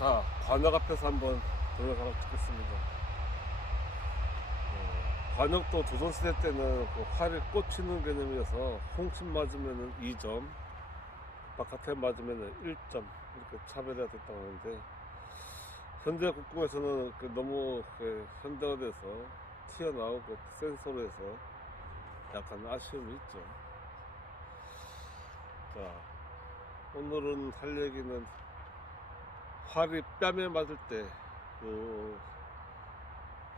자, 관역 앞에서 한번 들어가서 찍겠습니다. 어, 관역도 조선시대 때는 그 활이 꽂히는 개념이어서 홍침 맞으면은 2점, 바깥에 맞으면은 1점 이렇게 차별해야 됐다고 하는데 현대 국궁에서는 그 너무 그 현대화돼서 튀어나오고 센서로 해서 약간 아쉬움이 있죠. 자, 오늘은 할 얘기는 활이 뺨에 맞을 때 그,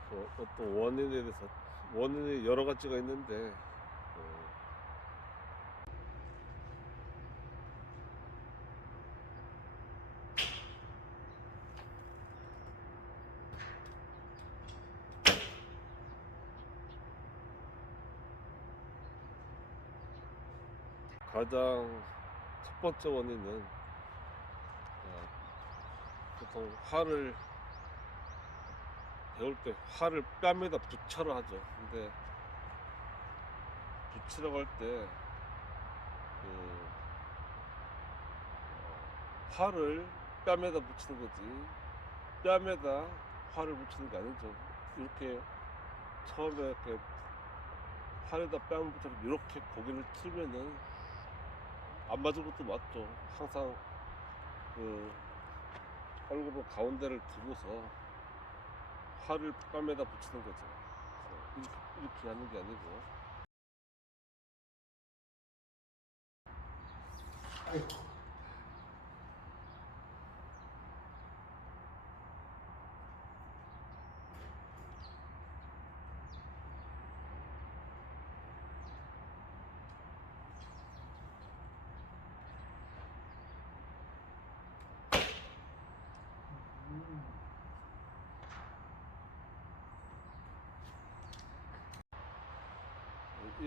그 어떤 원인에 대해서 원인이 여러 가지가 있는데 그 가장 첫 번째 원인은 어, 보통 활을 배울 때 활을 뺨에다 붙여라 하죠. 근데 붙이라고 할 때 그, 어, 활을 뺨에다 붙이는 거지 뺨에다 활을 붙이는 게 아니죠. 이렇게 처음에 이렇게 활에다 뺨을 붙여서 이렇게 고개를 틀면은 안 맞은 것도 맞죠. 항상 그 얼굴을 가운데를 두고서 활을 뺨에다 붙이는 거죠. 이렇게, 하는 게 아니고. 이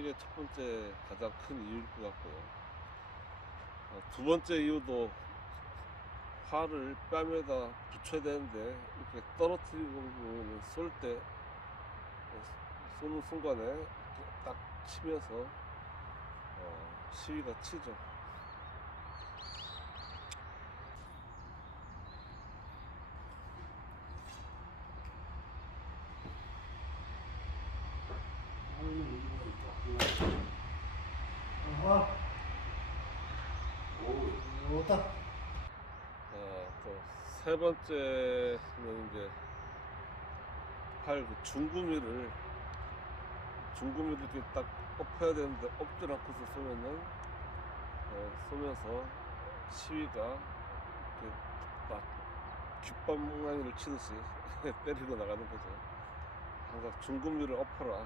게첫 번째 가장 큰 이유일 것 같고요. 어, 두 번째 이유도 활을 뺨에다 붙여야 되는데 이렇게 떨어뜨리고 쏠때 쏘는 순간에 딱 치면서 어, 시위가 치죠. 아하. 오, 좋다. 어, 또세 번째는 이제 팔그 중구미를 중구미를 이렇게 딱 엎어야 되는데 엎질 않고서 쏘면은 어, 쏘면서 시위가 이렇게 막 귓방망이를 치듯이 때리고 나가는 거죠. 항상 중구미를 엎어라.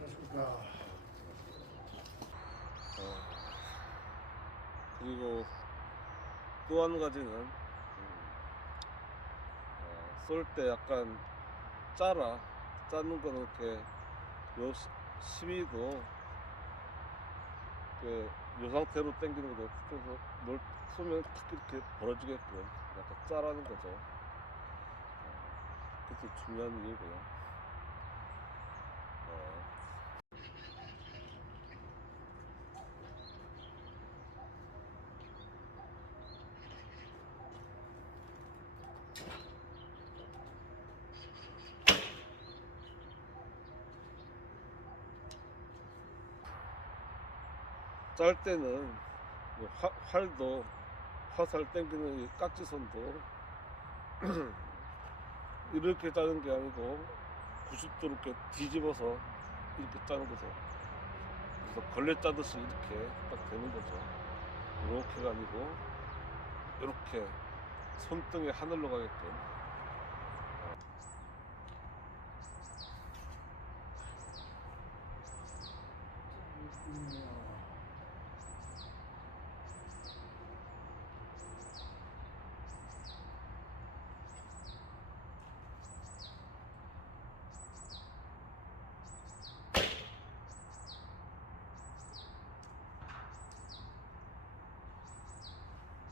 안녕하십니까. 어, 그리고 또 한 가지는 어, 쏠때 약간 짜라 짜는 거는 이렇게 요 시- 시위도 그, 요 상태로 당기는 거죠. 그래서 널 쏘면 탁 이렇게 벌어지게끔 약간 짜라는 거죠. 어, 그것도 중요한 이유고요. 짤 때는 뭐 화, 활도 화살 당기는 이 깍지선도 이렇게 짜는 게 아니고 90도로 이렇게 뒤집어서 이렇게 짜는 거죠. 그래서 걸레 짜듯이 이렇게 딱 되는 거죠. 이렇게가 아니고 이렇게 손등에 하늘로 가게끔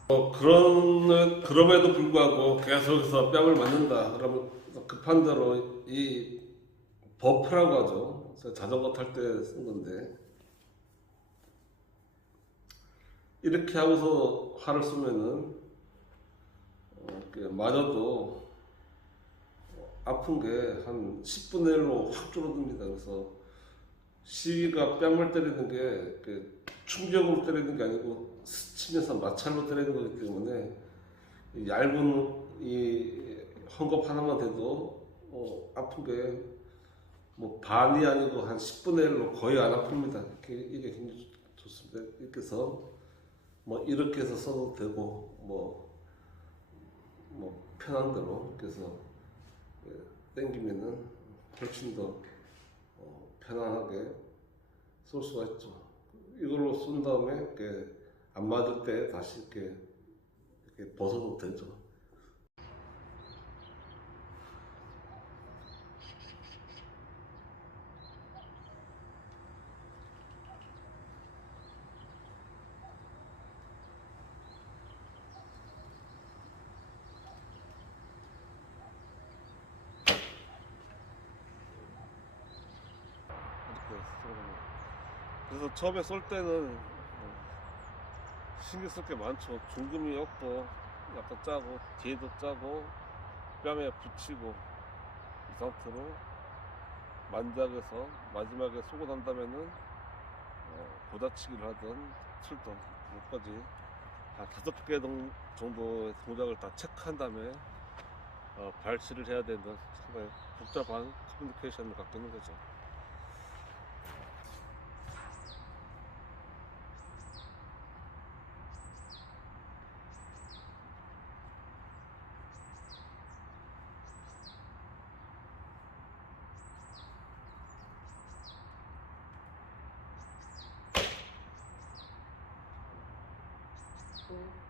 어, 그런 그럼에도 불구하고 계속해서 뺨을 맞는다. 그러면 급한 대로 이 버프라고 하죠. 자전거 탈 때 쓴 건데 이렇게 하고서 화를 쏘면은 어, 이렇게 맞아도 아픈 게 한 10분의 1로 확 줄어듭니다. 그래서 시위가 뺨을 때리는 게 이렇게 충격으로 때리는 게 아니고 스치면서 마찰로 때리는 거기 때문에 이 얇은 이 헝겊 하나만 돼도 어, 아픈 게 뭐 반이 아니고 한 10분의 1로 거의 안 아픕니다. 이게, 굉장히 좋습니다. 이렇게 해서 뭐 이렇게 해서 써도 되고 뭐, 뭐 편한 대로 이렇게 해서 예, 당기면은 훨씬 더 어, 편안하게 쏠 수가 있죠. 이걸로 쏜 다음에 이렇게 안 맞을 때 다시 이렇게, 이렇게 벗어도 되죠. 그래서 처음에 쏠 때는 어, 신경 쓸 게 많죠. 중금이 없고 약간 짜고 뒤에도 짜고 뺨에 붙이고 이 상태로 만작에서 마지막에 쏘고 난 다음에는 어, 고다치기를 하든 틀던 여기까지 한 다섯 개 동- 정도의 동작을 다 체크한 다음에 어, 발치를 해야 되는 상당히 복잡한 커뮤니케이션을 갖고 있는 거죠. 음.